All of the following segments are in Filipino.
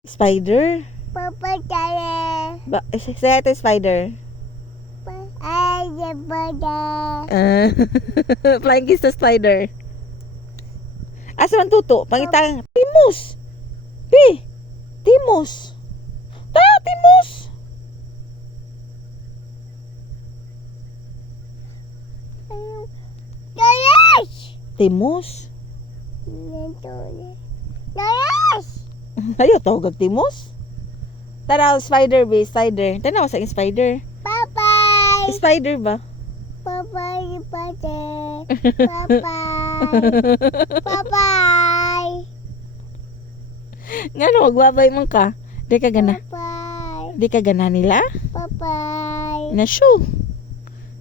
Spider? Papa tayo. Say hi to spider. Ay, bada. Flying kiss to spider. Asa man tuto? Pangitang. Timus! Pi! Timus! Ta! Timus! Dayas! Timus? Dayas! Ayaw tawag Timus? Tara, spider ba? Spider. Tanaw sa spider. Bye-bye! Spider ba? Bye-bye, Bye-bye! Bye-bye! Nga no, magbabay man ka. Di ka gana. Bye-bye! Di ka gana nila? Bye-bye! Nasyo.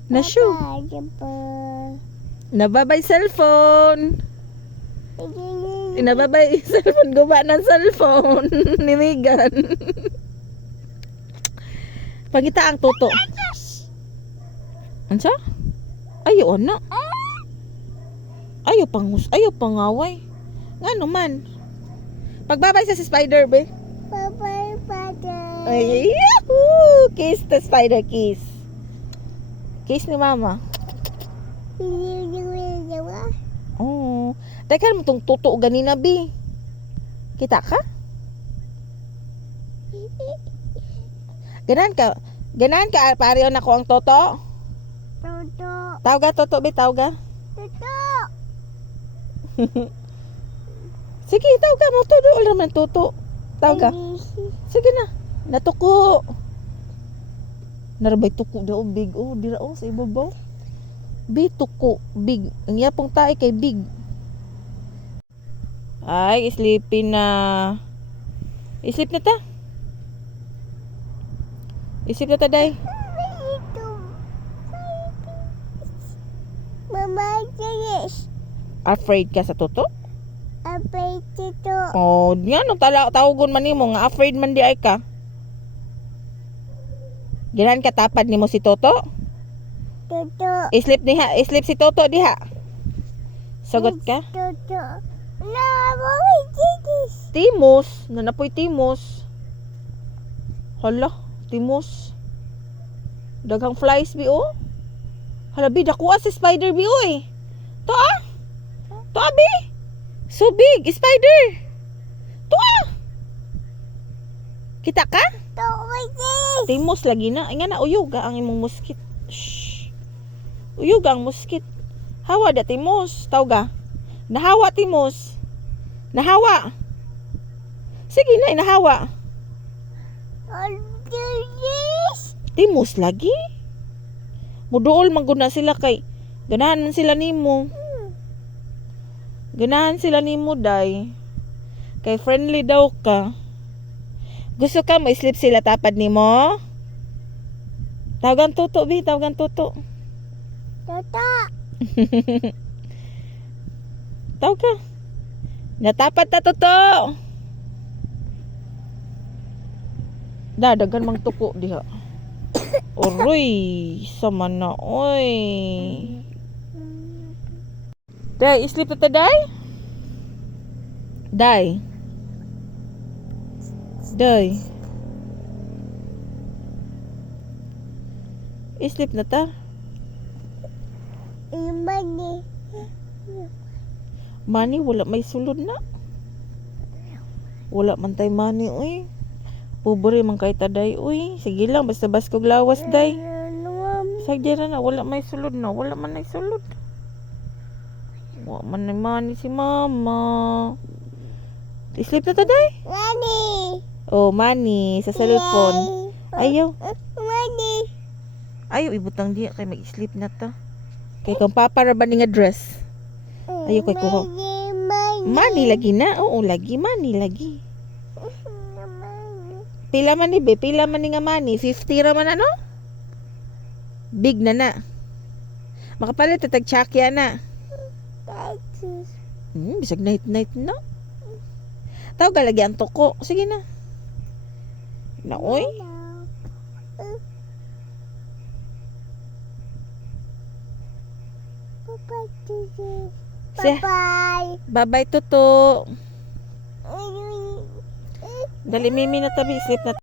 Nasyo. Bye-bye! Nababay cellphone. Nababay cellphone. Guba ng cellphone. Ni Megan. Pangita ang toto. Ansa? Ayaw na. Ayaw pangaway. Nga naman. Pagbabay sa si spider, be. Bye-bye, Father! Ay, yahoo! Kiss the spider, kiss. Kiss ni mama. Oh. Teka mo tong toto ganina, be. Kita ka? Ganahan ka, pariyon ako ang toto. Toto! Tawga, toto, be, tawga. Toto! Sige, tawga mo, todo, wala naman toto. Tawga. Sige na. Natuko. Narabay tuko daw, big. Oh, dira, oh, sa ibabaw. Big, tuko, big. Ang yapong tae kay big. Ay, sleepy na. Isleep na ta. Isleep na ta, day. Mama, yes. Afraid ka sa toto? Abay, Tito. Oh, yan, no, tawagon man nimo nga afraid man di ay ka. Ginan ka tapad nimo si Toto? Toto. Isleep si Toto diha. Sagot ka? Toto. No, Mama, this. Timos, nanapoy Timos. Hala, Timos. Daghang flies bi oh. Hala bi dakuha si spider bi oy. To ah. To abi. So big, spider. To ah. Kita ka? Toto, this. Timos lagi na. Ay nga na uyog ang imong muskit. Shh. Uyog ang muskit. Hawa da Timos. Tawga. Nahawa Timos. Nahawa. Sige na, nahawa. This. Timos lagi. Muduol maguna sila kay ganahan man sila nimo. Ganahan sila nimo day. Kay friendly daw ka. Gusto ka ma-sleep sila tapad nimo? Tawagan tuto, bi, tawagan tuto. Toto. Tawag ka. Natapat na tuto. Dadagan mang tuko diha. Oroy, sama na oy. Day, sleep na ta, day? Day. Day. Sleep na ta? Imani. Money, wala may sulod na. Wala man tay money, uy. Pobre man kay taday, uy. Sige lang, basta baskog lawas, day. Sagya na, wala may sulod na. Wala man ay sulod. Wala man ay money si mama. Sleep na ta, day? Mani. Oh, money sa cellphone. Ayaw. Mani. Ayaw, ibutang diya kay mag-sleep na ta. Kay kung papara ba nga dress? Ayaw kay kuha. Money lagi na. Oo, lagi. Money lagi. Pila man ni be? Pila man ni nga money? 50 raman ano? Big na na. Makapalit tatag chakya na. Bisag night na. Tawag ka lagi ang toko. Sige na. Naoy. Bye-bye. Bye-bye, Toto. Dali, Mimi na tabi. Sleep na